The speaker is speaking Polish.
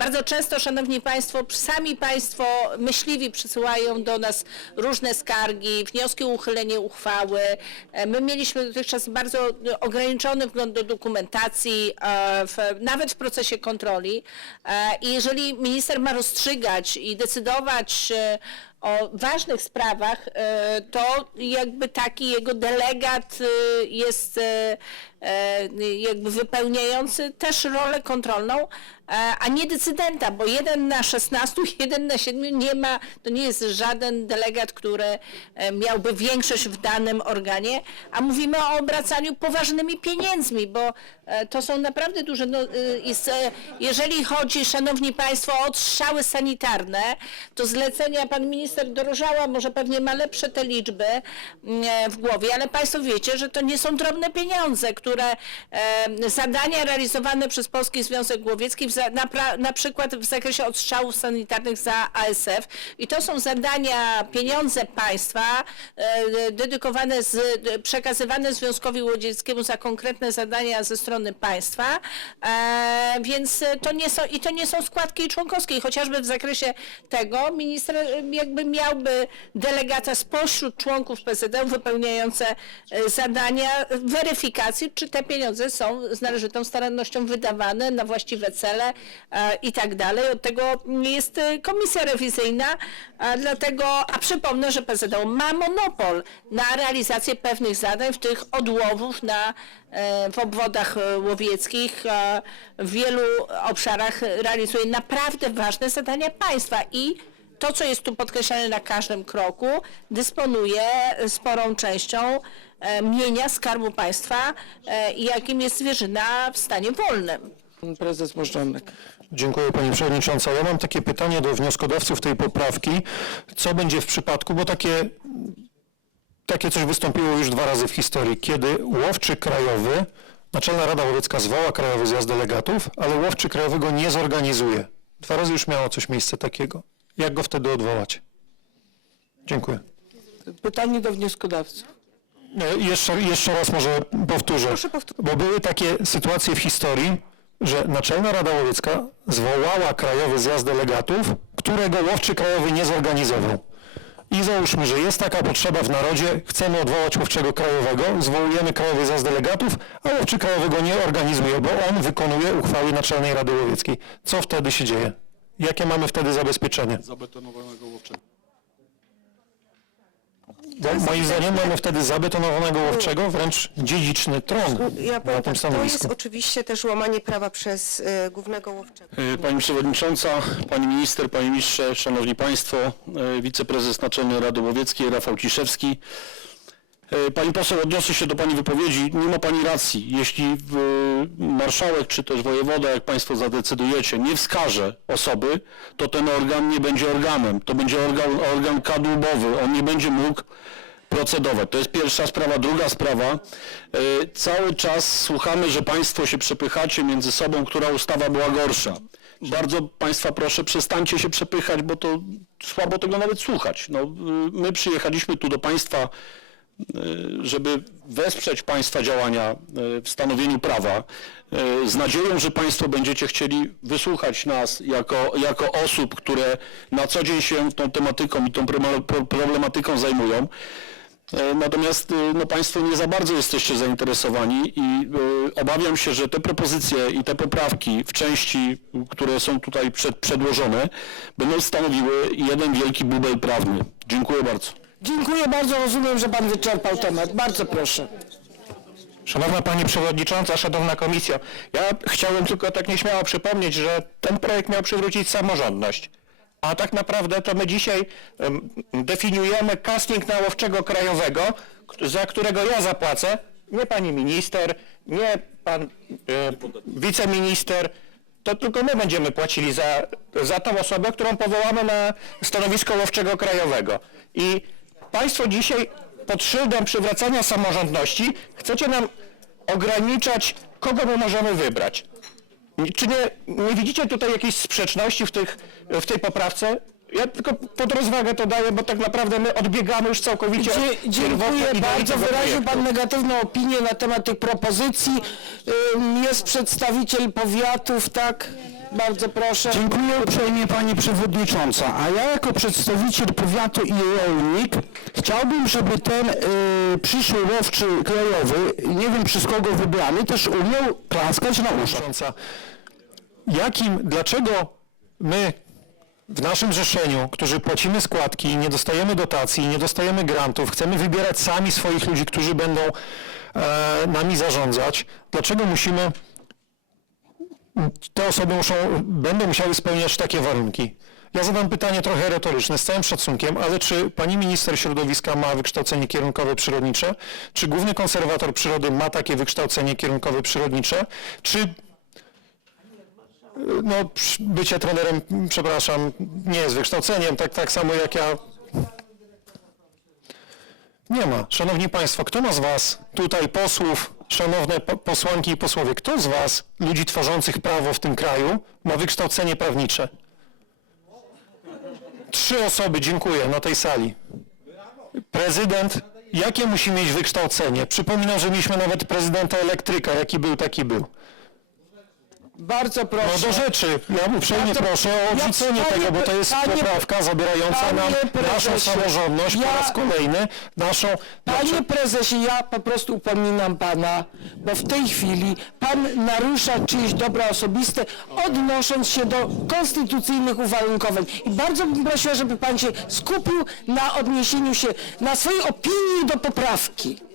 Bardzo często, Szanowni Państwo, sami Państwo myśliwi przysyłają do nas różne skargi, wnioski o uchylenie uchwały. E, My mieliśmy dotychczas bardzo ograniczony wgląd do dokumentacji, e, w, nawet w procesie kontroli. E, I jeżeli minister ma rozstrzygać i decydować o ważnych sprawach, e, to jakby taki jego delegat e, jest e, jakby wypełniający też rolę kontrolną, a nie decydenta, bo jeden na 16, jeden na 7 nie ma, to nie jest żaden delegat, który miałby większość w danym organie, a mówimy o obracaniu poważnymi pieniędzmi, bo to są naprawdę duże, no, jest, jeżeli chodzi, Szanowni Państwo, o odstrzały sanitarne, to zlecenia pan minister Dorożała może pewnie ma lepsze te liczby mm, e, w głowie, ale Państwo wiecie, że to nie są drobne pieniądze, które e, zadania realizowane przez Polski Związek Łowiecki, na, przykład w zakresie odstrzałów sanitarnych za ASF i to są zadania, pieniądze państwa e, dedykowane, z, przekazywane Związkowi Łowieckiemu za konkretne zadania ze strony państwa, więc to nie są, i to nie są składki członkowskie, chociażby w zakresie tego minister e, jakby miałby delegata spośród członków PZD wypełniające e, zadania weryfikacji, czy te pieniądze są z należytą starannością wydawane na właściwe cele e, i tak dalej. Od tego jest e, komisja rewizyjna, a dlatego, a przypomnę, że PZD ma monopol na realizację pewnych zadań, w tych odłowów na, w obwodach łowieckich, w wielu obszarach realizuje naprawdę ważne zadania państwa i to, co jest tu podkreślane na każdym kroku, dysponuje sporą częścią e, mienia Skarbu Państwa, e, jakim jest zwierzyna w stanie wolnym. Prezes Możdżonek. Dziękuję Pani Przewodnicząca. Ja mam takie pytanie do wnioskodawców tej poprawki. Co będzie w przypadku, bo takie, takie coś wystąpiło już dwa razy w historii, kiedy łowczy krajowy, Naczelna Rada Łowiecka zwoła krajowy zjazd delegatów, ale łowczy krajowy go nie zorganizuje. Dwa razy już miało coś miejsce takiego. Jak go wtedy odwołać? Dziękuję. Pytanie do wnioskodawców. Jeszcze, jeszcze raz może powtórzę, bo były takie sytuacje w historii, że Naczelna Rada Łowiecka zwołała krajowy zjazd delegatów, którego łowczy krajowy nie zorganizował. I załóżmy, że jest taka potrzeba w narodzie, chcemy odwołać łowczego krajowego, zwołujemy krajowy zjazd delegatów, a łowczy krajowy go nie organizuje, bo on wykonuje uchwały Naczelnej Rady Łowieckiej. Co wtedy się dzieje? Jakie mamy wtedy zabezpieczenie? zabetonowanego łowczego. Bo moim zdaniem mamy wtedy zabetonowanego łowczego, wręcz dziedziczny tron Ja na powiem tym tak, to jest stanowisku. oczywiście też łamanie prawa przez y, głównego łowczego. E, Pani Przewodnicząca, Pani Minister, Panie Ministrze, Szanowni Państwo, e, Wiceprezes Naczelnej Rady Łowieckiej Rafał Ciszewski. E, Pani poseł, odniosę się do Pani wypowiedzi. Nie ma Pani racji. Jeśli w- marszałek czy też wojewoda, jak Państwo zadecydujecie, nie wskaże osoby, to ten organ nie będzie organem. To będzie organ, organ kadłubowy. On nie będzie mógł procedować. To jest pierwsza sprawa. Druga sprawa. E, Cały czas słuchamy, że Państwo się przepychacie między sobą, która ustawa była gorsza. Bardzo Państwa proszę, przestańcie się przepychać, bo to słabo tego nawet słuchać. No, my przyjechaliśmy tu do Państwa żeby wesprzeć Państwa działania y, w stanowieniu prawa, y, z nadzieją, że Państwo będziecie chcieli wysłuchać nas jako, jako osób, które na co dzień się tą tematyką i tą proble- pro- problematyką zajmują. Natomiast y, no, Państwo nie za bardzo jesteście zainteresowani i y, obawiam się, że te propozycje i te poprawki w części, które są tutaj przed, przedłożone, będą stanowiły jeden wielki bubel prawny. Dziękuję bardzo. Dziękuję bardzo, rozumiem, że pan wyczerpał temat. Bardzo proszę. Szanowna Pani Przewodnicząca, Szanowna Komisjo, ja chciałem tylko tak nieśmiało przypomnieć, że ten projekt miał przywrócić samorządność. A tak naprawdę to my dzisiaj em, definiujemy casting na łowczego krajowego, za którego ja zapłacę, nie pani minister, nie pan e, wiceminister, to tylko my będziemy płacili za, za tą osobę, którą powołamy na stanowisko łowczego krajowego. I państwo dzisiaj pod szyldem przywracania samorządności chcecie nam ograniczać, kogo my możemy wybrać. Czy nie, nie widzicie tutaj jakiejś sprzeczności w, tych, w tej poprawce? Ja tylko pod rozwagę to daję, bo tak naprawdę my odbiegamy już całkowicie Dzie, od dziękuję bardzo. Wyraził pan negatywną opinię na temat tych propozycji. Jest przedstawiciel powiatów, tak? Bardzo proszę. Dziękuję uprzejmie Pani Przewodnicząca. A ja jako przedstawiciel powiatu i rolnik chciałbym, żeby ten y, przyszły łowczy krajowy, nie wiem przez kogo wybrany, też umiał klaskać na uszach. Jakim, dlaczego my w naszym zrzeszeniu, którzy płacimy składki, nie dostajemy dotacji, nie dostajemy grantów, chcemy wybierać sami swoich ludzi, którzy będą e, nami zarządzać, dlaczego musimy, te osoby muszą, będą musiały spełniać takie warunki? Ja zadam pytanie trochę retoryczne, z całym szacunkiem, ale czy pani minister środowiska ma wykształcenie kierunkowe przyrodnicze? Czy główny konserwator przyrody ma takie wykształcenie kierunkowe przyrodnicze? Czy no, bycie trenerem, przepraszam, nie jest wykształceniem, tak, tak samo jak ja. Nie ma. Szanowni Państwo, kto ma z Was, tutaj posłów, szanowne po- posłanki i posłowie, kto z Was, ludzi tworzących prawo w tym kraju, ma wykształcenie prawnicze? Trzy osoby, dziękuję, na tej sali. Prezydent, jakie musi mieć wykształcenie? Przypominam, że mieliśmy nawet prezydenta elektryka, jaki był, taki był. Bardzo No proszę. do rzeczy. Ja uprzejmie Bardzo- proszę o Ja- odrzucenie panie tego, bo to pre- jest panie- poprawka zabierająca panie nam naszą prezesie, samorządność po ja- raz kolejny, naszą... Panie prezesie, ja po prostu upominam pana, bo w tej chwili pan narusza czyjeś dobra osobiste, odnosząc się do konstytucyjnych uwarunkowań. I bardzo bym prosiła, żeby pan się skupił na odniesieniu się, na swojej opinii do poprawki.